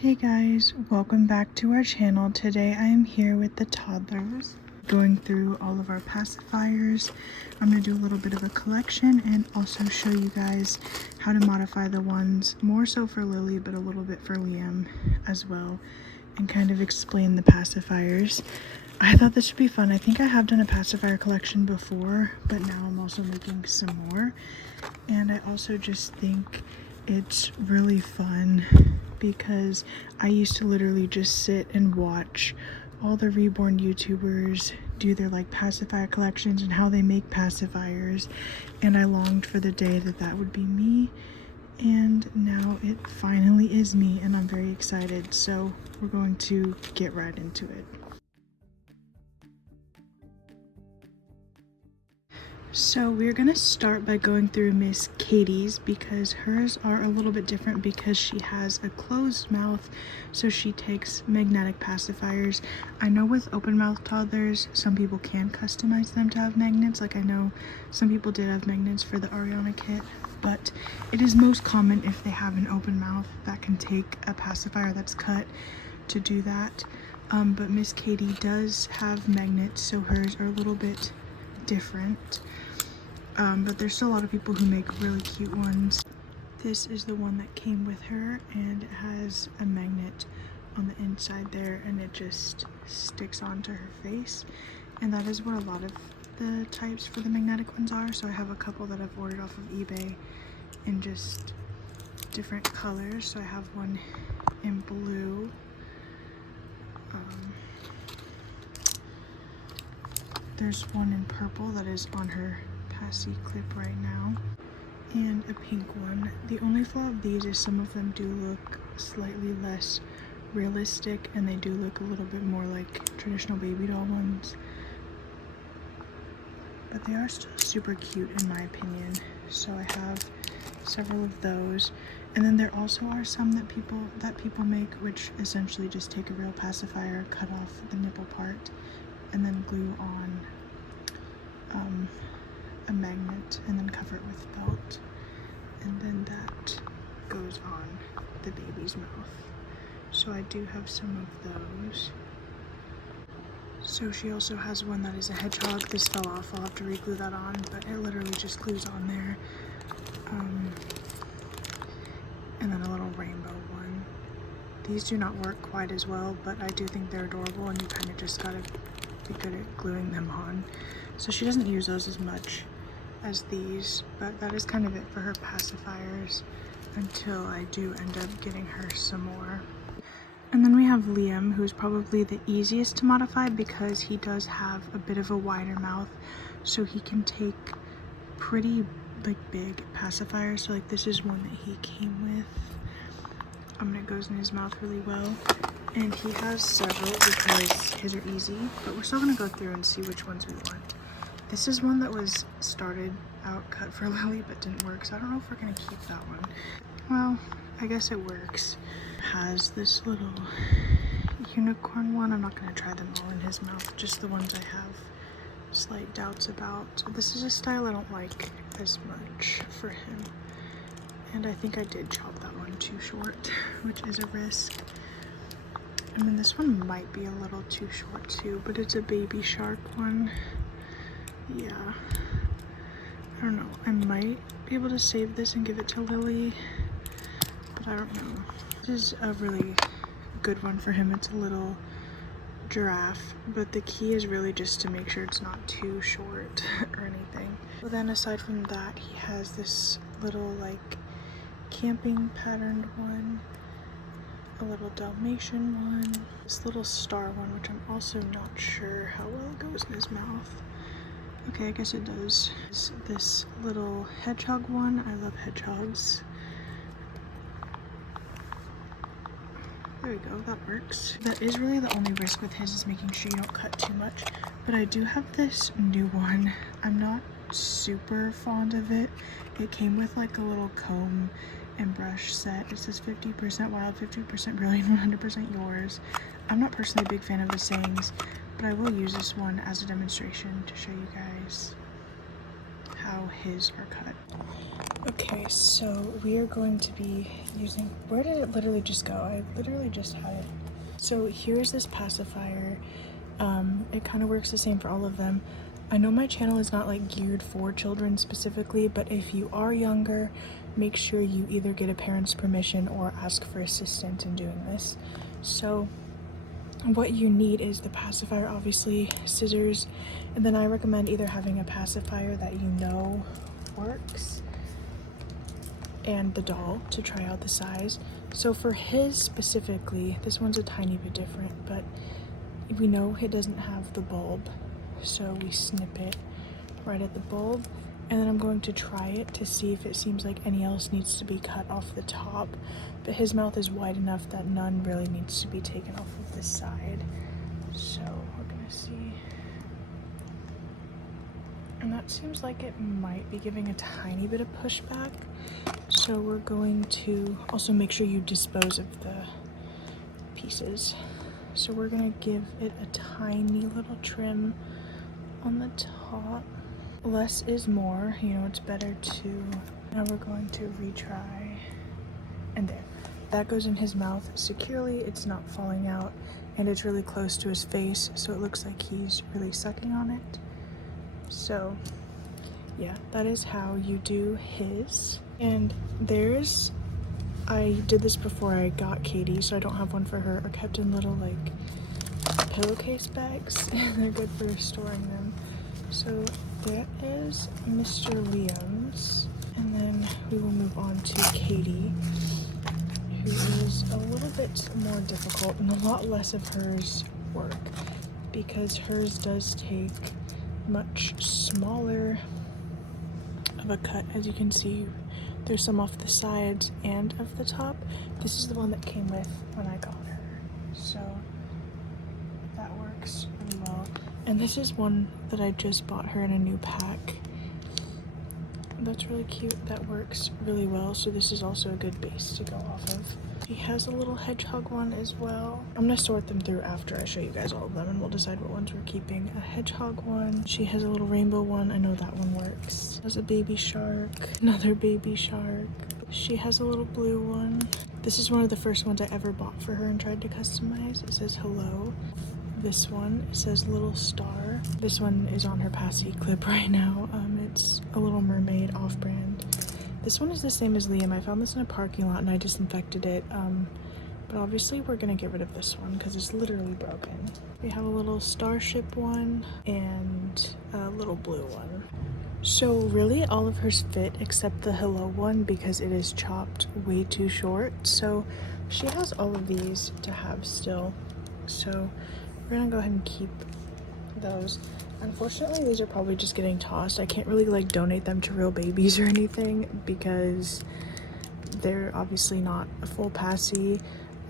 Hey guys, welcome back to our channel. Today I am here with the toddlers, going through all of our pacifiers. I'm going to do a little bit of a collection and also show you guys how to modify the ones, more so for Lily but a little bit for Liam as well, and kind of explain the pacifiers. I thought this would be fun. I think I have done a pacifier collection before, but now I'm also making some more, and I also just think it's really fun because I used to literally just sit and watch all the reborn YouTubers do their like pacifier collections and how they make pacifiers, and I longed for the day that that would be me, and now it finally is me, and I'm very excited. So we're going to get right into it. So we're gonna start by going through Miss Katie's because hers are a little bit different because she has a closed mouth, so she takes magnetic pacifiers. I know with open mouth toddlers, some people can customize them to have magnets. Like I know some people did have magnets for the Ariana kit, but it is most common if they have an open mouth that can take a pacifier that's cut to do that. But Miss Katie does have magnets, so hers are a little bit different. But there's still a lot of people who make really cute ones. This is the one that came with her, and it has a magnet on the inside there, and it just sticks onto her face, and that is what a lot of the types for the magnetic ones are. So I have a couple that I've ordered off of eBay in just different colors. So I have one in blue, there's one in purple that is on her paci clip right now, and a pink one. The only flaw of these is some of them do look slightly less realistic, and they do look a little bit more like traditional baby doll ones, but they are still super cute in my opinion. So I have several of those, and then there also are some that people make, which essentially just take a real pacifier, cut off the nipple part, and then glue on a magnet and then cover it with felt, and then that goes on the baby's mouth. So I do have some of those. So she also has one that is a hedgehog. This fell off, I'll have to re-glue that on, but it literally just glues on there. And then a little rainbow one. These do not work quite as well, but I do think they're adorable, and you kind of just gotta be good at gluing them on. So she doesn't use those as much as these, but that is kind of it for her pacifiers until I do end up getting her some more. And then we have Liam, who's probably the easiest to modify because he does have a bit of a wider mouth, so he can take pretty like big pacifiers. So like this is one that he came with. It goes in his mouth really well, and he has several because his are easy, but we're still gonna go through and see which ones we want. This is one that was started out cut for Lily but didn't work, so I don't know if we're gonna keep that one. Well, I guess it works. It has this little unicorn one. I'm not gonna try them all in his mouth, just the ones I have slight doubts about. This is a style I don't like as much for him, and I think I did chop that one too short, which is a risk. And then this one might be a little too short too, but it's a baby shark one. Yeah, I don't know. I might be able to save this and give it to Lily, but I don't know. This is a really good one for him. It's a little giraffe, but the key is really just to make sure it's not too short or anything. But then aside from that, he has this little like camping patterned one, a little Dalmatian one, this little star one, which I'm also not sure how well it goes in his mouth. Okay, I guess it does. This little hedgehog one. I love hedgehogs. There we go, that works. That is really the only risk with his, is making sure you don't cut too much. But I do have this new one. I'm not super fond of it. It came with like a little comb and brush set. It says 50% wild, 50% brilliant, 100% yours. I'm not personally a big fan of the sayings, but I will use this one as a demonstration to show you guys how his are cut. Okay, so we are going to be using, where did it literally just go? I literally just had it. So here's this pacifier. It kind of works the same for all of them. I know my channel is not like geared for children specifically, but if you are younger, make sure you either get a parent's permission or ask for assistance in doing this. So what you need is the pacifier, obviously, scissors, and then I recommend either having a pacifier that you know works and the doll to try out the size. So for his specifically, this one's a tiny bit different, but we know it doesn't have the bulb, so we snip it right at the bulb, and then I'm going to try it to see if it seems like any else needs to be cut off the top, but his mouth is wide enough that none really needs to be taken off of the side. So we're gonna see, and that seems like it might be giving a tiny bit of pushback, so we're going to also make sure you dispose of the pieces. So we're gonna give it a tiny little trim on the top. Less is more, you know, it's better to. Now we're going to retry, and there. That goes in his mouth securely, it's not falling out, and it's really close to his face, so it looks like he's really sucking on it. So yeah, that is how you do his. And there's, I did this before I got Katie, so I don't have one for her, are kept in little like pillowcase bags. They're good for storing them. So that is Mr. Liam's, and then we will move on to Katie, who is a little bit more difficult and a lot less of hers work because hers does take much smaller of a cut. As you can see, there's some off the sides and of the top. This is the one that came with when I got her, so that works really well. And this is one that I just bought her in a new pack. That's really cute. That works really well, so this is also a good base to go off of. She has a little hedgehog one as well. I'm gonna sort them through after I show you guys all of them, and we'll decide what ones we're keeping. A hedgehog one. She has a little rainbow one. I know that one works. Has a baby shark. Another baby shark. She has a little blue one. This is one of the first ones I ever bought for her and tried to customize. It says hello. This one, it says little star. This one is on her paci clip right now. It's a Little Mermaid off-brand. This one is the same as Liam. I found this in a parking lot and I disinfected it. But obviously we're gonna get rid of this one because it's literally broken. We have a little starship one and a little blue one. So really all of hers fit except the hello one because it is chopped way too short. So she has all of these to have still. So we're gonna go ahead and keep those. Unfortunately, these are probably just getting tossed. I can't really like donate them to real babies or anything because they're obviously not a full paci,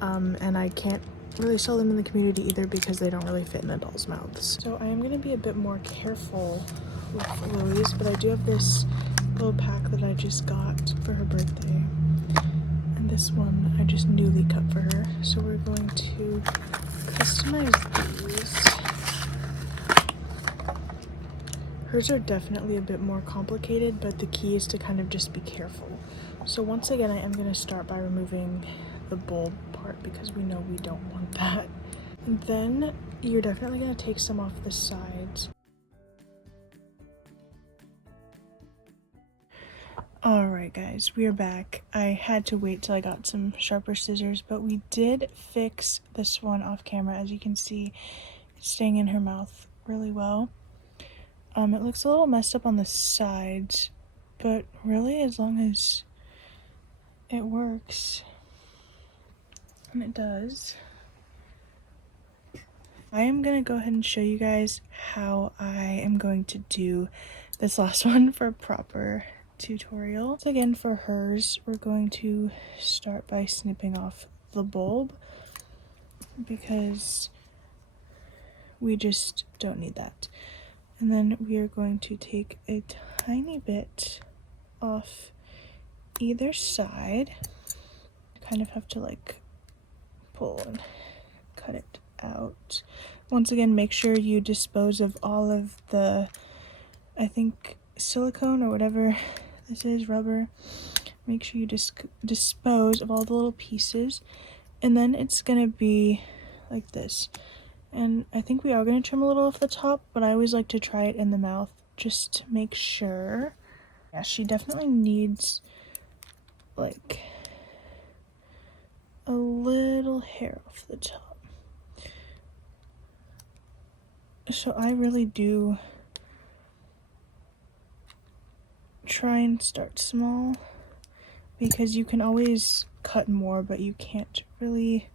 and I can't really sell them in the community either because they don't really fit in adults' mouths. So I am gonna be a bit more careful with Lily's, but I do have this little pack that I just got for her birthday. And this one I just newly cut for her. So we're going to customize these. Hers are definitely a bit more complicated, but the key is to kind of just be careful. So once again, I am going to start by removing the bulb part because we know we don't want that. And then you're definitely going to take some off the sides. Alright guys, we are back. I had to wait till I got some sharper scissors, but we did fix this one off camera. As you can see, it's staying in her mouth really well. It looks a little messed up on the sides, but really as long as it works, and it does, I am going to go ahead and show you guys how I am going to do this last one for a proper tutorial. So again, for hers, we're going to start by snipping off the bulb because we just don't need that. And then we are going to take a tiny bit off either side. Kind of have to like pull and cut it out. Once again, make sure you dispose of all of the, I think, silicone or whatever this is, rubber. Make sure you dispose of all the little pieces, and then it's gonna be like this. And I think we are gonna trim a little off the top, but I always like to try it in the mouth just to make sure. Yeah, she definitely needs like a little hair off the top. So I really do try and start small, because you can always cut more, but you can't really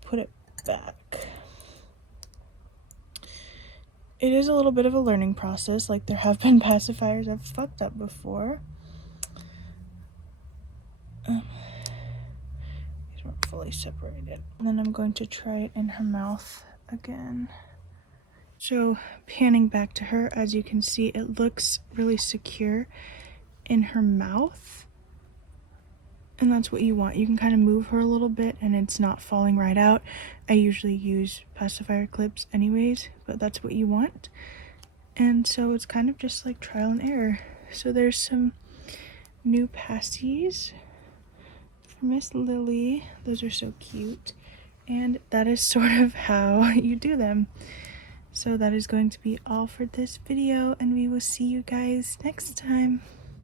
put it back. It is a little bit of a learning process. Like, there have been pacifiers I've fucked up before. These weren't fully separated. And then I'm going to try it in her mouth again. So panning back to her, as you can see, it looks really secure in her mouth. And that's what you want. You can kind of move her a little bit and it's not falling right out. I usually use pacifier clips anyways, but that's what you want. And so it's kind of just like trial and error. So there's some new pacis for Miss Lily. Those are so cute. And that is sort of how you do them. So that is going to be all for this video, and we will see you guys next time.